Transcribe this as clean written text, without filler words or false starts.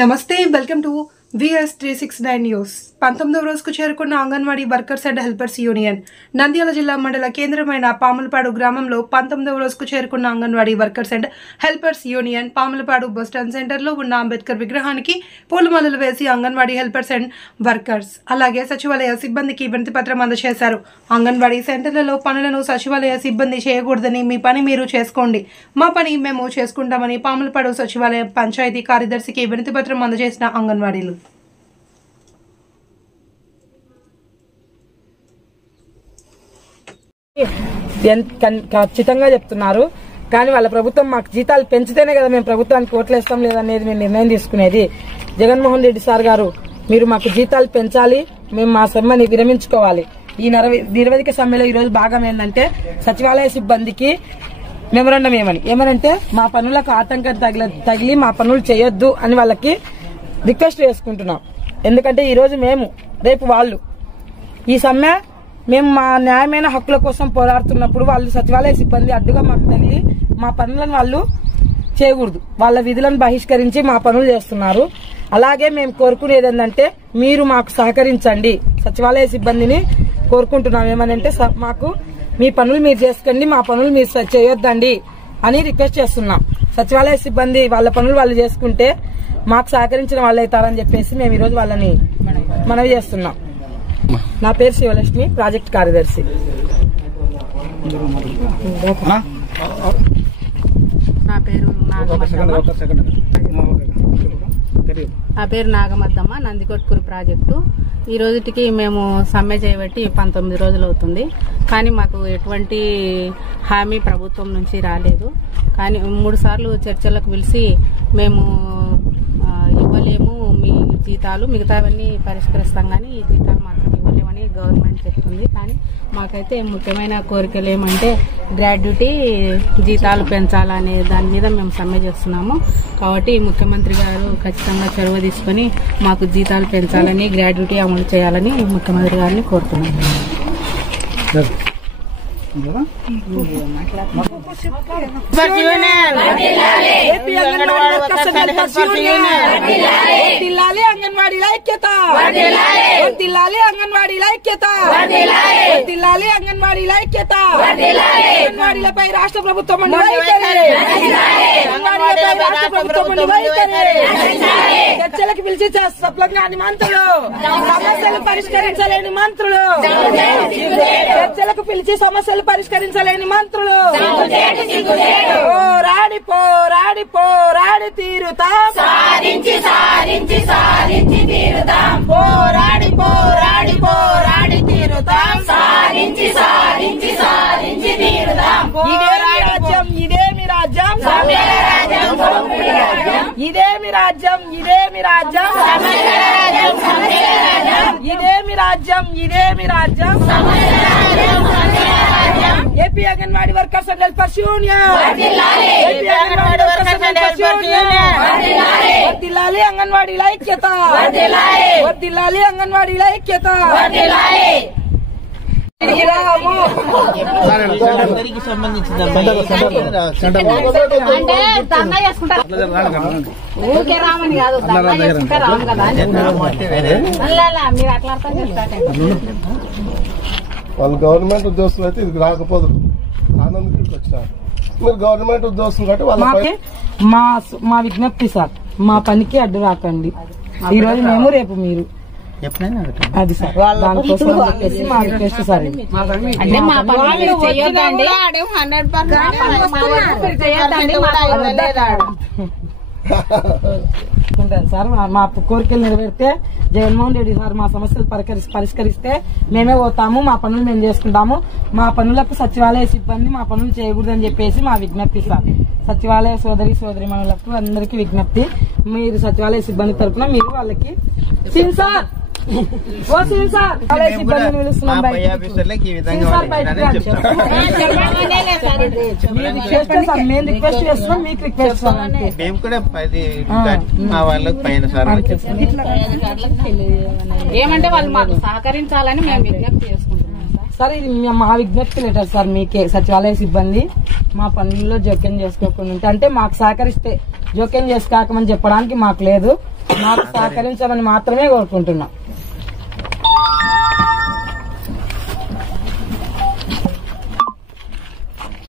నమస్తే welcome to VS 369 news 19వ రోజుకు చేరుకున్న anganwadi workers and helpers union Nandyal జిల్లా మండల కేంద్రమైన పాములపాడు గ్రామంలో 19వ రోజుకు చేరుకున్న anganwadi workers and helpers union Pamulapadu bus stand సెంటర్లో ఉన్న అంబేద్కర్ విగ్రహానికి పూలమాలలు వేసి అంగన్వాడీ హెల్పర్స్ అండ్ వర్కర్స్ అలాగే సచివాలయ సిబ్బందికి వినతి పత్రం అందజేశారు. అంగన్వాడీ సెంటర్లలో పనులను సచివాలయ సిబ్బంది చేయకూడదని మీ పని మీరు చేసుకోండి, మా పని మేము చేసుకుంటామని పాములపాడు సచివాలయ పంచాయతీ కార్యదర్శికి వినతి పత్రం అందజేసిన అంగన్వాడీలు ఖచ్చితంగా చెప్తున్నారు. కానీ వాళ్ళ ప్రభుత్వం మాకు జీతాలు పెంచితేనే కదా మేము ప్రభుత్వానికి ఓట్లేస్తాం లేదనేది మేము నిర్ణయం తీసుకునేది. జగన్మోహన్ రెడ్డి సార్ గారు మీరు మాకు జీతాలు పెంచాలి, మేము మా సమ్మెని విరమించుకోవాలి. ఈ నిరవధిక సమ్మెలో ఈ రోజు భాగం ఏంటంటే సచివాలయ సిబ్బందికి మెమరాండం ఏమనంటే మా పనులకు ఆటంకం తగిలి మా పనులు చేయొద్దు అని వాళ్ళకి రిక్వెస్ట్ చేసుకుంటున్నాం. ఎందుకంటే ఈ రోజు మేము రేపు వాళ్ళు ఈ సమ్మె మేము మా న్యాయమైన హక్కుల కోసం పోరాడుతున్నప్పుడు వాళ్ళు సచివాలయ సిబ్బంది అడ్డుగా మాకు తగిలి మా పనులను వాళ్ళు చేయకూడదు, వాళ్ళ విధులను బహిష్కరించి మా పనులు చేస్తున్నారు. అలాగే మేము కోరుకునేది ఏంటంటే మీరు మాకు సహకరించండి. సచివాలయ సిబ్బందిని కోరుకుంటున్నాం ఏమనంటే మాకు మీ పనులు మీరు చేసుకోండి, మా పనులు మీరు చేయొద్దండి అని రిక్వెస్ట్ చేస్తున్నాం. సచివాలయ సిబ్బంది వాళ్ళ పనులు వాళ్ళు చేసుకుంటే మాకు సహకరించిన వాళ్ళు అవుతారని చెప్పేసి మేము ఈరోజు వాళ్ళని మనవి చేస్తున్నాం. నా పేరు శివలక్ష్మి, ప్రాజెక్ట్ కార్యదర్శి. నా పేరు నాగమద్దమ్మ, నందికొట్కూరు ప్రాజెక్టు. ఈ రోజుకి మేము సమ్మె చేయబట్టి 19 రోజులు అవుతుంది. కానీ మాకు ఎటువంటి హామీ ప్రభుత్వం నుంచి రాలేదు. కానీ 3 సార్లు చర్చలకు పిలిచి మేము ఇవ్వలేము మీ జీతాలు, మిగతావన్నీ పరిష్కరిస్తాం కానీ ఈ జీతాలు మాత్రం ఇవ్వలేమని గవర్నమెంట్ చెప్తుంది. కానీ మాకైతే ముఖ్యమైన కోరికలు ఏమంటే గ్రాడ్యుటీ జీతాలు పెంచాలనే దాని మీద మేము సమ్మె చేస్తున్నాము. కాబట్టి ముఖ్యమంత్రి గారు ఖచ్చితంగా చొరవ తీసుకుని మాకు జీతాలు పెంచాలని, గ్రాడ్యుటీ అమలు చేయాలని ముఖ్యమంత్రి గారిని కోరుతున్నాము. అంగన్వాడీల ఐక్యత, అంగన్వాడీలపై రాష్ట్ర ప్రభుత్వం చర్చలకు పిలిచి సప్లంగాని మంత్రులు, సమస్యలు పరిష్కరించలేని మంత్రులు, చర్చలకు పిలిచి సమస్యలు పరిష్కరించలేని మంత్రులు పోరాడి పోరాడి పోరాడి తీరుతాం, పోరాడి పోరాడి పోరాడి తీరుతాం, ఇదేమి రాజ్యం, ఇదేమి రాజ్యం, ఇదేమి రాజ్యం, ఇదేమి రాజ్యం, ఇదేమి రాజ్యం. AP anganwadi workers and helpers union, వర్ధిల్లాలి అంగన్వాడీల ఐక్యత, వర్ధిల్లాలి అంగన్వాడీల ఐక్యత. ఊరికే రామని కాదు, చేసుకుంటే రాము కదా. మీరు అట్లా అర్థం చేస్తారు. వాళ్ళు గవర్నమెంట్ ఉద్యోగస్తులు అయితే ఇది రాకపోదు, ఆనందకి వచ్చినారు. మీరు గవర్నమెంట్ ఉద్యోగస్తులు కాబట్టి వాళ్ళకి మా విజ్ఞప్తి సార్, మా పనికి అడ్డు రాకండి. ఈ రోజు మేము రేపు మీరు అది సార్, దానికోసం చెప్పేసి మా రిక్వెస్ట్ సార్. అంటే మా పనులు చేయొద్దండి, ఉంటాను సార్. మా కోరికలు నెరవేరితే జగన్మోహన్ రెడ్డి సార్ మా సమస్యలు పరిష్కరిస్తే మేమే పోతాము, మా పనులు మేము చేసుకుంటాము. మా పనులకు సచివాలయ సిబ్బంది మా పనులు చేయకూడదని చెప్పేసి మా విజ్ఞప్తి సార్. సచివాలయ సోదరిమణులకు అందరికీ విజ్ఞప్తి, మీరు సచివాలయ సిబ్బంది తరఫున మీరు వాళ్ళకి సిబ్బందిని పిలుస్తున్నాం. మేము రిక్వెస్ట్ చేస్తున్నాం, మీకు రిక్వెస్ట్ మేము కూడా మా వాళ్ళకి పైన సార్ ఏమంటే వాళ్ళు మాకు సహకరించాలని మేము విజ్ఞప్తి చేసుకుంటున్నాం. సార్ ఇది మా విజ్ఞప్తి లెటర్ సార్ మీకే. సచివాలయ సిబ్బంది మా పనుల్లో జోక్యం చేసుకోకుండా ఉంటే, అంటే మాకు సహకరిస్తే జోక్యం చేసుకోకమని చెప్పడానికి మాకు లేదు. మాకు సహకరించమని మాత్రమే కోరుకుంటున్నాం.